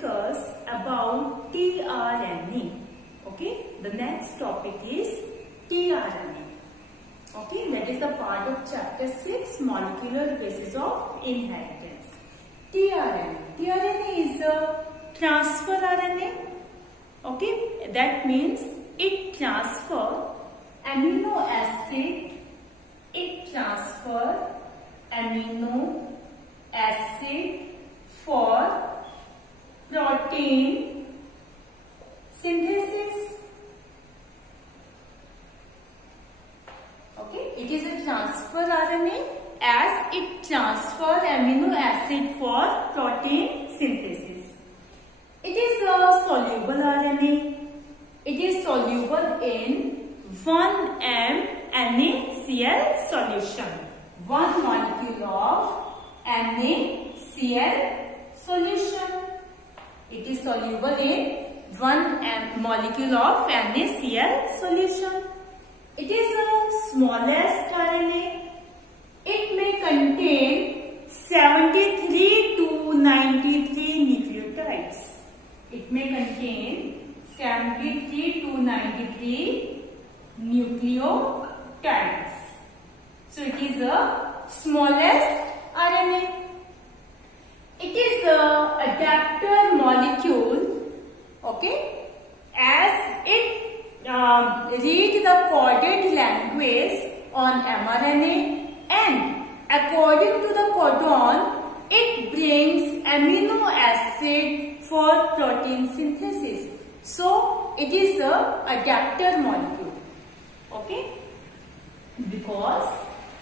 discuss about tRNA. Okay, the next topic is tRNA. Okay, that is the part of chapter 6, molecular basis of inheritance. tRNA. tRNA is a transfer RNA. Okay, that means it transfer amino acid. It transfer amino acid for protein synthesis. Okay, it is a transfer RNA as it transfer amino acid for protein synthesis. It is a soluble RNA. It is soluble in 1m NaCl solution. 1 molecule of NaCl solution. It is soluble in 1 molecule of NaCl solution. It is the smallest RNA. It may contain 73 to 93 nucleotides. It may contain 73 to 93 nucleotides. So it is the smallest RNA. It is a adapter molecule, okay, as it read the coded language on mRNA, and according to the codon, it brings amino acid for protein synthesis. So it is a adapter molecule, okay, because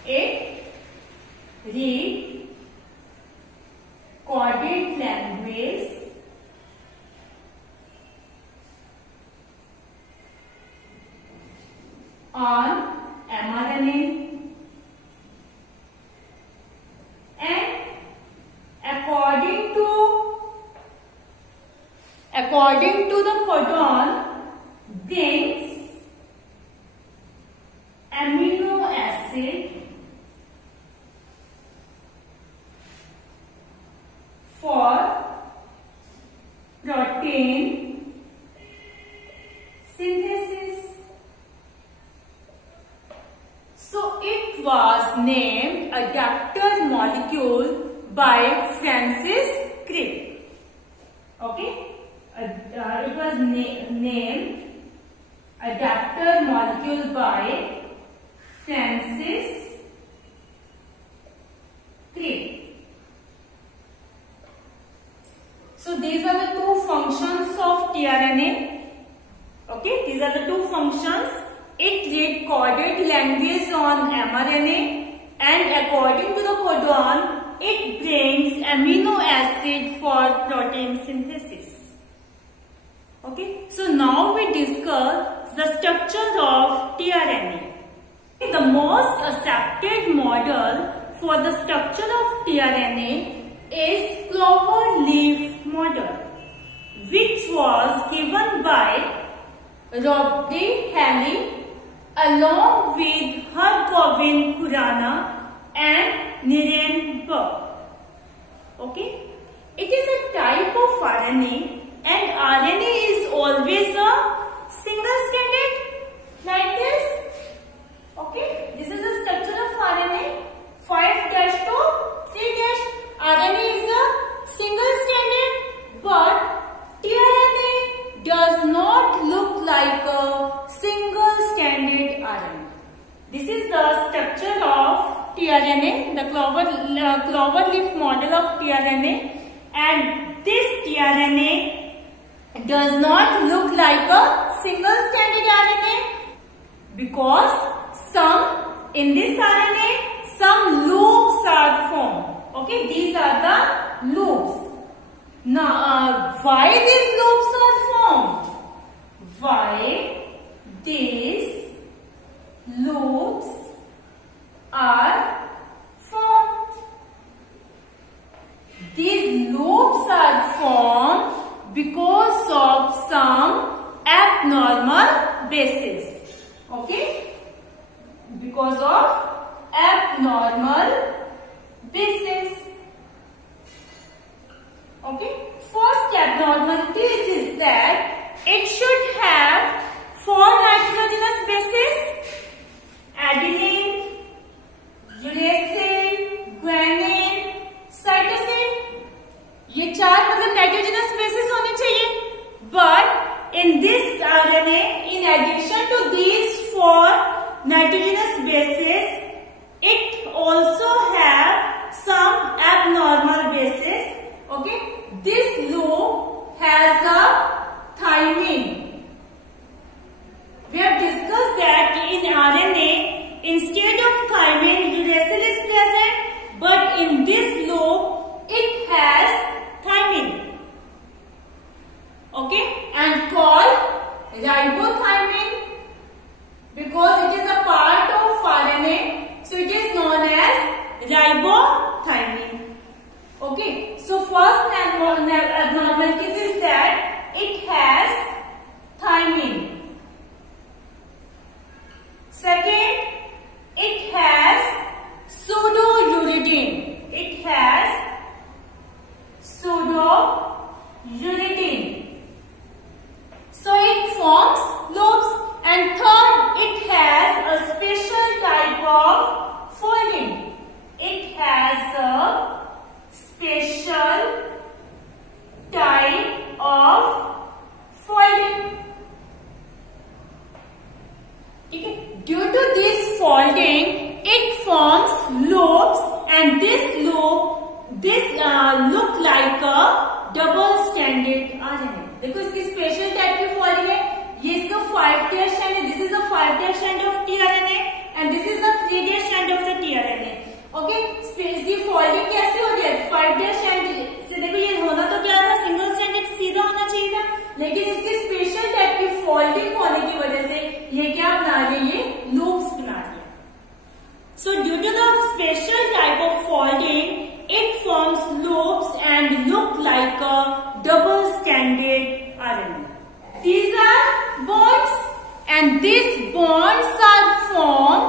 it read coded language on mRNA, and according to the codon brings amino acid for protein synthesis. So it was named adapter molecule by Francis Crick. Okay, it was named adapter molecule by Francis Crick. So these are the two functions of tRNA. Okay, these are the two functions. It reads coded language on mRNA, and according to the codon, it brings amino acid for protein synthesis. Okay, so now we discuss the structure of tRNA. The most accepted model for the structure of tRNA is clover leaf model, which was given by Robert Halley along with Hargobind Khurana and Naren Burke. Okay, it is a type of RNA, and RNA is always a single stranded like this. Okay, this is the structure of RNA. 5' to 3'. RNA is a single stranded, but tRNA does not look like a single stranded RNA. This is the structure of tRNA, the clover leaf model of tRNA, and this tRNA does not look like a single stranded RNA because in this RNA some loops are formed. Okay, these are the loops. Now, why these loops are formed? Why these loops are formed? These loops are formed because of some abnormal bases. Okay, because of abnormal bases. Okay, first abnormal also have some abnormal bases. Okay, this loop has a thymine. We have discussed that in RNA, instead of thymine, uracil is present, but in this loop, it has thymine. Okay, and called ribothymin because it is a part of RNA, so it is known as ribothymin. Okay, so first abnormality is that it has thymine. Second, it has pseudouridine. It has pseudouridine. So it forms loops. And third, it has a special type of folding. It has a special type of folding. Okay. Due to this folding, it forms loops, and this look like a double-stranded RNA. देखो इसकी special type की folding है. ये इसका 5' strand है. This is the 5' strand of tRNA, and this is the 3' strand of the tRNA. Okay, इसकी folding कैसे हो रही है? 5' strand से देखो ये होना तो क्या था? सिंगल स्ट्रैंडेड सीधा होना चाहिए था, लेकिन इसकी स्पेशल टाइप की फोल्डिंग होने की वजह से ये क्या बना रही है? ये लूप्स बना रही है. So due to the special type of folding, it forms loops and look like a double-stranded RNA. These are bonds, and these bonds are formed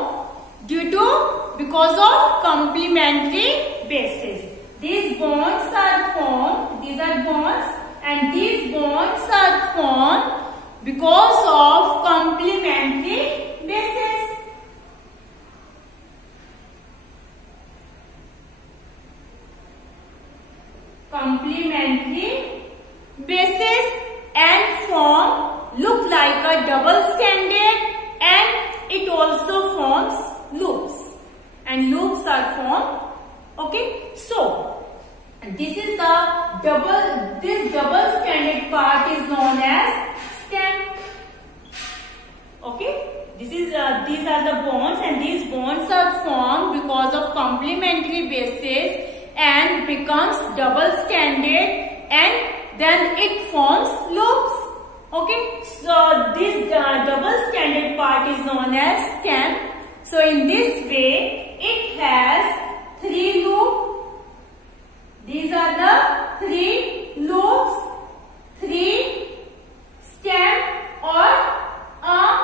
because of complementary bases. These bonds are formed. These are bonds, and these bonds are formed because of complementary bases. Complementary bases and form look like a double-stranded, and it also forms loops, and loops are formed. Okay, so this is the double-stranded part is known as stem. Okay, these are the bonds, and these bonds are formed because of complementary bases and becomes double-stranded, and then it forms loops. Okay, so this double-stranded part is known as stem. So in this way, it has 3 loops. These are the 3 loops, 3 stem or arm,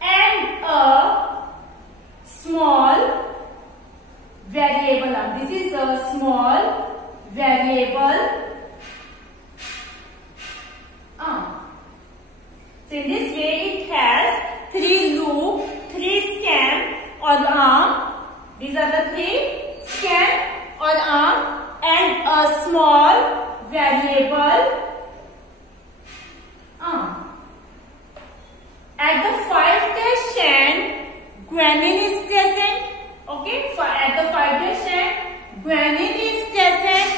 and a small variable arm. This is a small variable arm. So in this way, it has 3 loop, 3 stem or arm. These are the 3 stem or arm, and a small variable arm. At the 5' strand, guanine is present. Okay, at the 5' strand, guanine is present,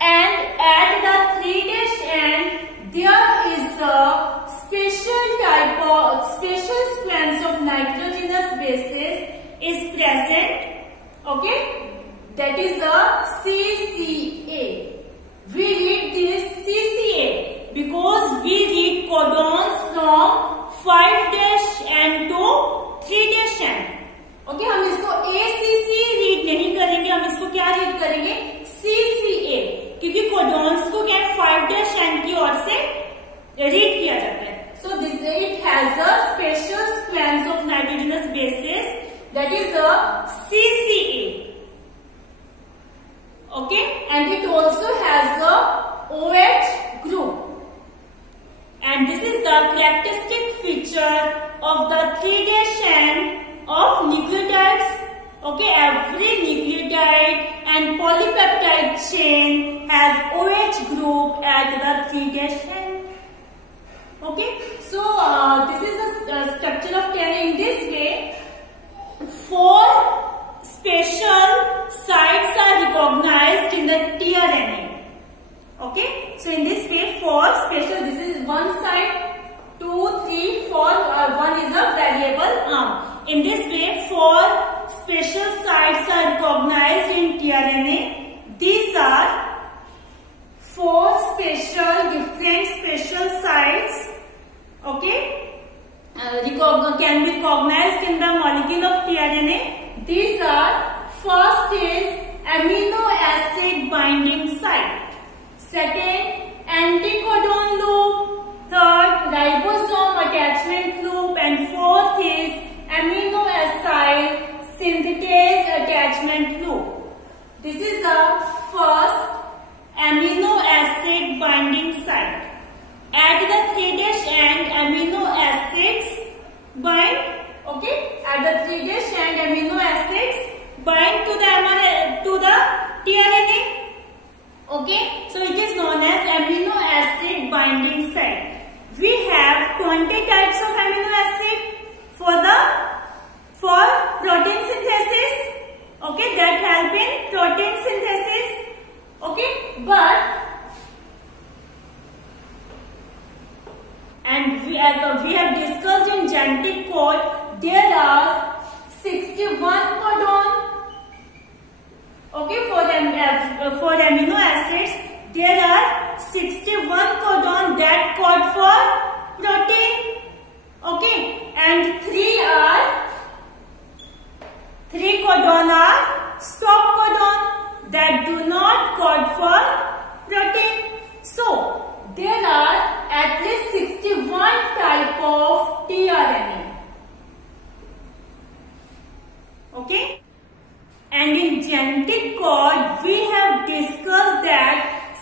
and at the 3' strand, there is a special sequence of nitrogenous bases is present. Okay, that is a CCA. We read this CCA because we read codons from 5' and to 3' strand. Okay, हम इसको ACC read नहीं करेंगे, हम इसको क्या read करेंगे? CCA, क्योंकि codons को क्या 5' strand की ओर से रीड किया जाता है. So this it has a special sequence of nitrogenous bases, that is a CCA. Okay, and it also has a OH group. And this is the characteristic feature of the 3' strand of nucleotides. Okay, every nucleotide and polypeptide chain has OH group at the 3' strand. Okay, so this is the structure of DNA. In this way, 4 the variable arm. In this way, 4 special sites are recognized in tRNA. These are 4 different special sites, okay, can be recognized in the molecule of tRNA. These are, first is amino acid binding site, second anticodon loop, third ribosome attachment loop, and fourth is amino acid synthetase attachment loop. This is the first amino acid binding site. At the 3' end, amino acids bind. Okay, at the 3' end, amino acids bind to the tRNA. Okay, so it is known as amino acid binding site. We have 20 types of amino acid for protein synthesis. Okay, that help in protein synthesis. Okay, but we have discussed in genetic code, there are 61 codon. Okay, for amino acids, there are 61 codon that code for protein. Okay, and 3 codon are stop codon that do not code for protein. So there are at least 61 type of tRNA. Okay, and in genetic code we have discussed that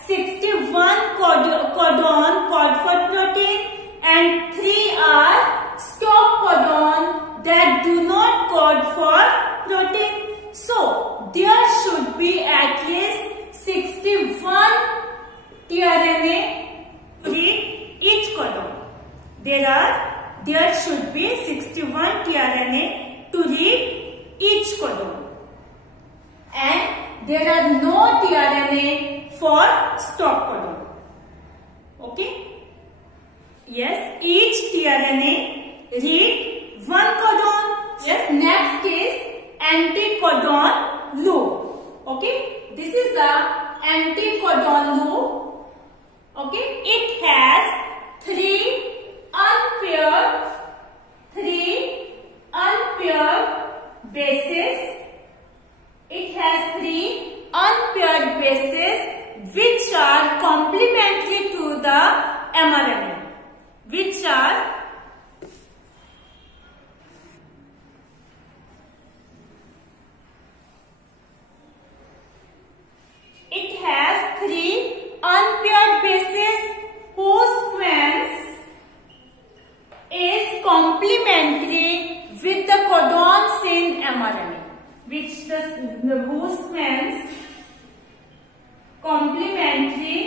61 codon code for protein and 3 are stop codon that do not code for protein. So there should be at least 61 tRNA to read each codon. There should be 61 tRNA to read each codon, and there are no tRNA for stop codon. Okay. Yes, each tRNA read 1 codon. Yes, next is anticodon loop. Okay, this is the anticodon loop. Okay, it has 3 unpaired bases. It has 3 unpaired bases which are complementary to the mRNA, which are it has 3 unpaired bases whose sequence is complementary with the codons in mRNA, whose sequence complementary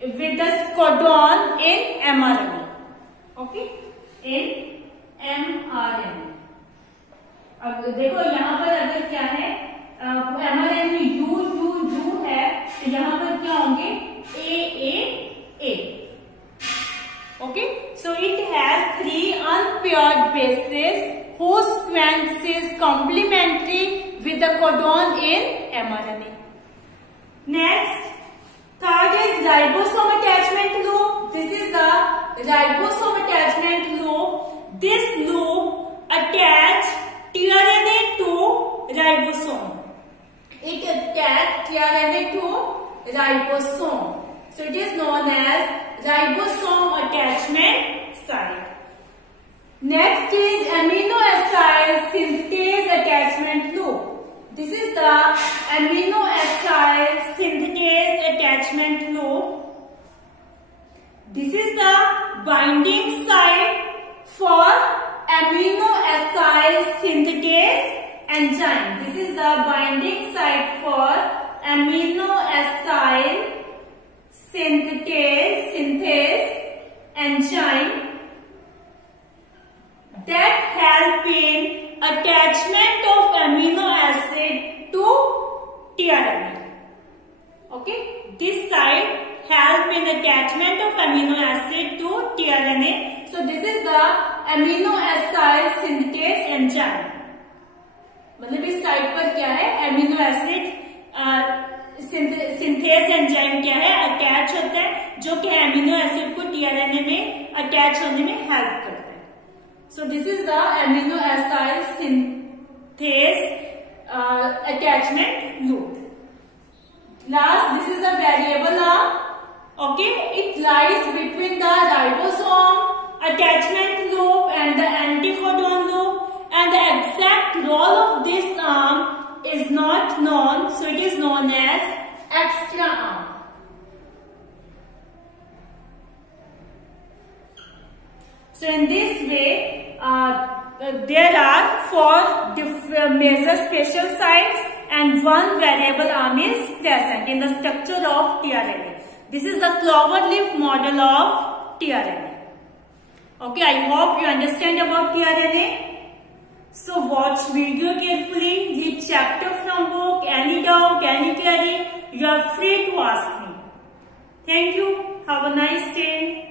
with the codon in mRNA. Okay, in mRNA. अब देखो यहाँ पर अगर क्या है, mRNA में U है, तो यहाँ पर क्या होंगे A. Okay, so it has 3 unpaired bases whose sequence is complementary with the codon in mRNA. Next, third is ribosome attachment loop. This is the ribosome attachment loop. This loop attach tRNA to ribosome. It attaches tRNA to ribosome. So it is known as ribosome attachment site. Next is amino acid synthetase attachment loop. This is the amino acid synthetase attachment loop. This is the binding site for amino acid synthetase enzyme. This is the binding site for amino acid synthase enzyme that help in attachment of amino acid to tRNA. Okay, this site help in attachment of amino acid to tRNA. So this is the amino इस side पर क्या है, amino acid synthase enzyme क्या है, attach होता है, जो कि एमिनो एसिड को टीआरएनए में अटैच होने में हेल्प करता है. So this is the amino acid synthase attachment loop. Last, this is a variable arm. Okay, it lies between the ribosome attachment loop and the anticodon loop, and the exact role of this arm is not known, so it is known as extra arm. So in this way, there are 4 major spatial sites and 1 variable arm is present in the structure of tRNA. This is the cloverleaf model of tRNA. Okay, I hope you understand about tRNA. So watch video carefully, read chapter from book, any doubt, any query, you are free to ask me. Thank you. Have a nice day.